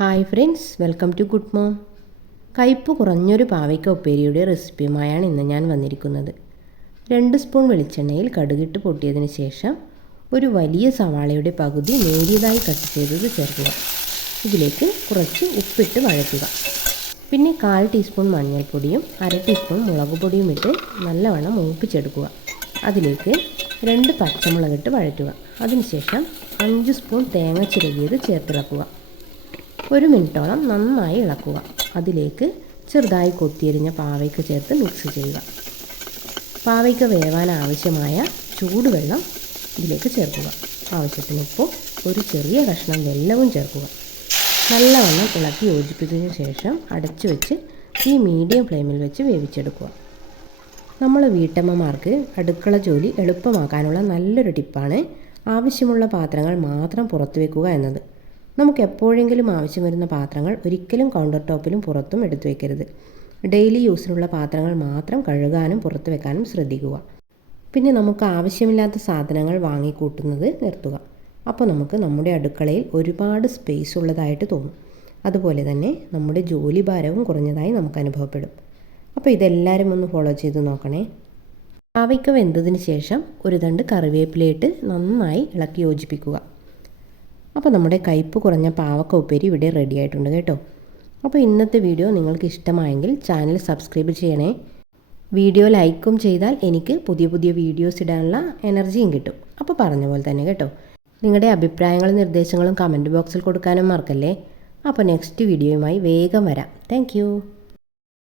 Hi friends welcome to good mom കയ്പ്പ് കുറഞ്ഞൊരു പാവയ്ക്ക ഉപ്പേരിയുടെ റെസിപ്പിയുമായാണ് ഇന്ന് ഞാൻ വന്നിരിക്കുന്നത്. രണ്ട് സ്പൂൺ വെളിച്ചെണ്ണയിൽ കടുകിട്ട് പൊട്ടിയതിന് ശേഷം ഒരു വലിയ സവാളയുടെ പകുതി നേരിയതായി കട്ട് ചെയ്തത് ചേർക്കുക. ഇതിലേക്ക് കുറച്ച് ഉപ്പിട്ട് വഴറ്റുക. പിന്നെ കാൽ ടീസ്പൂൺ മഞ്ഞൾപ്പൊടിയും അര ടീസ്പൂൺ മുളക് പൊടിയും ഇട്ട് നല്ലവണ്ണം മൂപ്പിച്ചെടുക്കുക. അതിലേക്ക് രണ്ട് പച്ചമുളകിട്ട് വഴറ്റുക. അതിനുശേഷം അഞ്ച് സ്പൂൺ തേങ്ങ ചിരകിയത് ചേർത്തിളക്കുക. ഒരു മിനിറ്റോളം നന്നായി ഇളക്കുക. അതിലേക്ക് ചെറുതായി കൊത്തിയരിഞ്ഞ പാവയ്ക്ക് ചേർത്ത് മിക്സ് ചെയ്യുക. പാവയ്ക്ക് വേവാൻ ആവശ്യമായ ചൂടുവെള്ളം ഇതിലേക്ക് ചേർക്കുക. ആവശ്യത്തിന് ഉപ്പും ഒരു ചെറിയ കഷ്ണം വെല്ലവും ചേർക്കുക. നല്ലവണ്ണം ഇളക്കി യോജിപ്പിച്ചതിന് ശേഷം അടച്ചു വെച്ച് ഈ മീഡിയം ഫ്ലെയിമിൽ വെച്ച് വേവിച്ചെടുക്കുക. നമ്മൾ വീട്ടമ്മമാർക്ക് അടുക്കള ജോലി എളുപ്പമാക്കാനുള്ള നല്ലൊരു ടിപ്പാണ് ആവശ്യമുള്ള പാത്രങ്ങൾ മാത്രം പുറത്തു വെക്കുക എന്നത്. നമുക്ക് എപ്പോഴെങ്കിലും ആവശ്യം വരുന്ന പാത്രങ്ങൾ ഒരിക്കലും കൗണ്ടർ ടോപ്പിലും പുറത്തും എടുത്തു വെക്കരുത്. ഡെയിലി യൂസിനുള്ള പാത്രങ്ങൾ മാത്രം കഴുകാനും പുറത്ത് വെക്കാനും ശ്രദ്ധിക്കുക. പിന്നെ നമുക്ക് ആവശ്യമില്ലാത്ത സാധനങ്ങൾ വാങ്ങിക്കൂട്ടുന്നത് നിർത്തുക. അപ്പോൾ നമുക്ക് നമ്മുടെ അടുക്കളയിൽ ഒരുപാട് സ്പേസ് ഉള്ളതായിട്ട് തോന്നും. അതുപോലെ തന്നെ നമ്മുടെ ജോലി ഭാരവും കുറഞ്ഞതായി നമുക്ക് അനുഭവപ്പെടും. അപ്പോൾ ഇതെല്ലാവരും ഒന്ന് ഫോളോ ചെയ്ത് നോക്കണേ. ആവയ്ക്ക വെന്തതിന് ശേഷം ഒരു തണ്ട് കറിവേപ്പിലയിട്ട് നന്നായി ഇളക്കി യോജിപ്പിക്കുക. അപ്പോൾ നമ്മുടെ കയ്പ്പ് കുറഞ്ഞ പാവക്ക ഉപ്പേരി ഇവിടെ റെഡി ആയിട്ടുണ്ട് കേട്ടോ. അപ്പോൾ ഇന്നത്തെ വീഡിയോ നിങ്ങൾക്ക് ഇഷ്ടമായെങ്കിൽ ചാനൽ സബ്സ്ക്രൈബ് ചെയ്യണേ. വീഡിയോ ലൈക്കും ചെയ്താൽ എനിക്ക് പുതിയ പുതിയ വീഡിയോസ് ഇടാനുള്ള എനർജിയും കിട്ടും. അപ്പോൾ പറഞ്ഞ പോലെ തന്നെ കേട്ടോ. നിങ്ങളുടെ അഭിപ്രായങ്ങളും നിർദ്ദേശങ്ങളും കമന്റ് ബോക്സിൽ കൊടുക്കാനും മറക്കല്ലേ? അപ്പോൾ നെക്സ്റ്റ് വീഡിയോയുമായി വേഗം വരാം. താങ്ക്